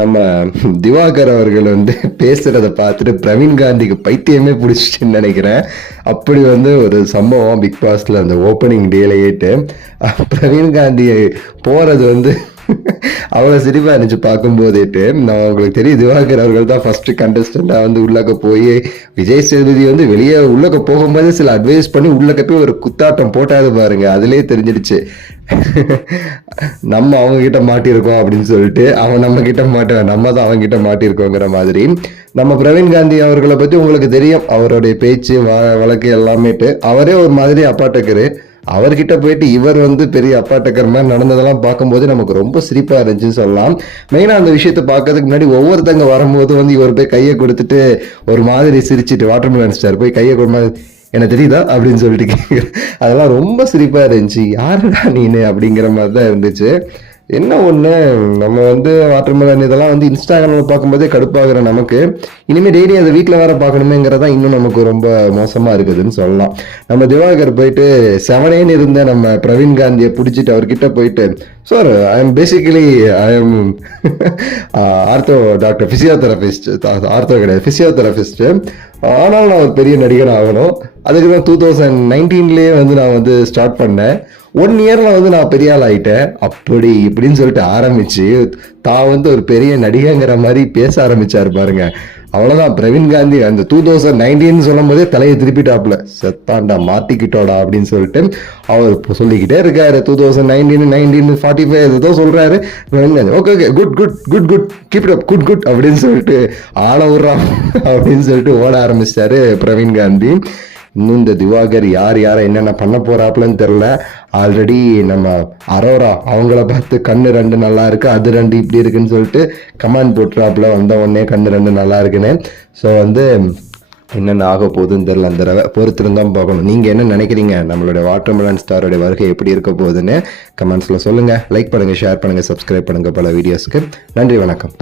நம்ம திவாகர் அவர்கள் வந்து பேசுறத பார்த்துட்டு பிரவீன் காந்திக்கு பைத்தியமே பிடிச்சிச்சுன்னு நினைக்கிறேன். அப்படி வந்து ஒரு சம்பவம் பிக் பாஸ்ல அந்த ஓப்பனிங் டேலையேட்டு பிரவீன் காந்தி போறது வந்து அவ்வளோ சிரிப்பாக இருந்துச்சு பார்க்கும்போதேட்டு. நான் உங்களுக்கு தெரியும், திவாகர் அவர்கள் தான் ஃபர்ஸ்ட் கண்டஸ்டண்டாக வந்து உள்ளக்க போய் விஜய் சேதுபதி வந்து வெளியே உள்ளக்க போகும்போது சில அட்வைஸ் பண்ணி உள்ளக்க போய் ஒரு குத்தாட்டம் போட்டாது பாருங்க. அதுலேயே தெரிஞ்சிடுச்சு நம்ம அவங்க கிட்ட மாட்டியிருக்கோம் அப்படின்னு சொல்லிட்டு. அவன் நம்ம கிட்ட மாட்டேன், நம்ம தான் அவங்க கிட்ட மாட்டியிருக்கோங்கிற மாதிரி. நம்ம பிரவீன் காந்தி அவர்களை பற்றி உங்களுக்கு தெரியும், அவருடைய பேச்சு வழக்கு எல்லாமேட்டு. அவரே ஒரு மாதிரி அப்பாட்டக்கரு. அவர்கிட்ட போயிட்டு இவர் வந்து பெரிய அப்பாட்டக்கர் மாதிரி நடந்ததெல்லாம் பார்க்கும்போது நமக்கு ரொம்ப சிரிப்பா இருந்துச்சுன்னு சொல்லலாம். மெயினா அந்த விஷயத்த பார்க்கறதுக்கு முன்னாடி ஒவ்வொருத்தங்க வரும்போது வந்து இவர் போய் கையை கொடுத்துட்டு ஒரு மாதிரி சிரிச்சுட்டு வாட்டர்மெலன் ஸ்டார் போய் கையை கொடுமா எனக்கு தெரியுதா அப்படின்னு சொல்லிட்டு கேட்குறேன். அதெல்லாம் ரொம்ப சிரிப்பா இருந்துச்சு. யாருடா நீனு அப்படிங்கிற மாதிரி தான் இருந்துச்சு. என்ன ஒன்று, நம்ம வந்து வாட்டர்மெலன் இதெல்லாம் வந்து இன்ஸ்டாகிராமில் பார்க்கும்போதே கடுப்பாகிற நமக்கு இனிமேல் டெய்லி அதை வீட்டில் வேற பார்க்கணுமேங்கிறதா இன்னும் நமக்கு ரொம்ப மோசமாக இருக்குதுன்னு சொல்லலாம். நம்ம திவாகர் போயிட்டு செவனேன்னு இருந்த நம்ம பிரவீன் காந்தியை பிடிச்சிட்டு அவர்கிட்ட போயிட்டு, sir I am basically I am ortho doctor physiotherapist, ortho கிடையாது ஃபிசியோதெரபிஸ்ட்டு, ஆனால் நான் ஒரு பெரிய நடிகர் ஆகணும், அதுக்கு தான் 2019 வந்து நான் வந்து ஸ்டார்ட் பண்ணேன், 1 இயரில் வந்து நான் பெரிய ஆள் ஆகிட்டேன் அப்படி இப்படின்னு சொல்லிட்டு ஆரம்பிச்சு தான் வந்து ஒரு பெரிய நடிகைங்கிற மாதிரி பேச ஆரம்பிச்சாரு பாருங்க. அவ்வளோதான். பிரவீன் காந்தி அந்த 2019 சொல்லும் போதே தலையை திருப்பிட்டாப்புல, செத்தாண்டா மாட்டிக்கிட்டோடா அப்படின்னு சொல்லிட்டு அவர் சொல்லிக்கிட்டே இருக்காரு. 2019 45 ஏதோ சொல்றாரு. Okay okay good good good good keep it up good good அப்படின்னு சொல்லிட்டு ஆள விடுறான் அப்படின்னு சொல்லிட்டு ஓட ஆரம்பிச்சிட்டாரு பிரவீன் காந்தி. இன்னும் இந்த திவாகர் யார் யாரை என்னென்ன பண்ண போறாப்புலன்னு தெரில. ஆல்ரெடி நம்ம அரோரா அவங்கள பார்த்து கண்ணு 2 நல்லா இருக்கு, அது 2 இப்படி இருக்குன்னு சொல்லிட்டு கமெண்ட் போட்டுறாப்புல வந்த உடனே கண்ணு 2 நல்லா இருக்குன்னு. ஸோ வந்து என்னென்ன ஆக போகுதுன்னு தெரில. அந்த தடவை பொறுத்திருந்தான் பார்க்கணும். நீங்கள் என்ன நினைக்கிறீங்க, நம்மளுடைய வாட்டர்மெலன் ஸ்டாரோடைய வருகை எப்படி இருக்க போகுதுன்னு கமெண்ட்ஸில் சொல்லுங்கள். லைக் பண்ணுங்கள், ஷேர் பண்ணுங்கள், சப்ஸ்கிரைப் பண்ணுங்கள் பல வீடியோஸ்க்கு. நன்றி, வணக்கம்.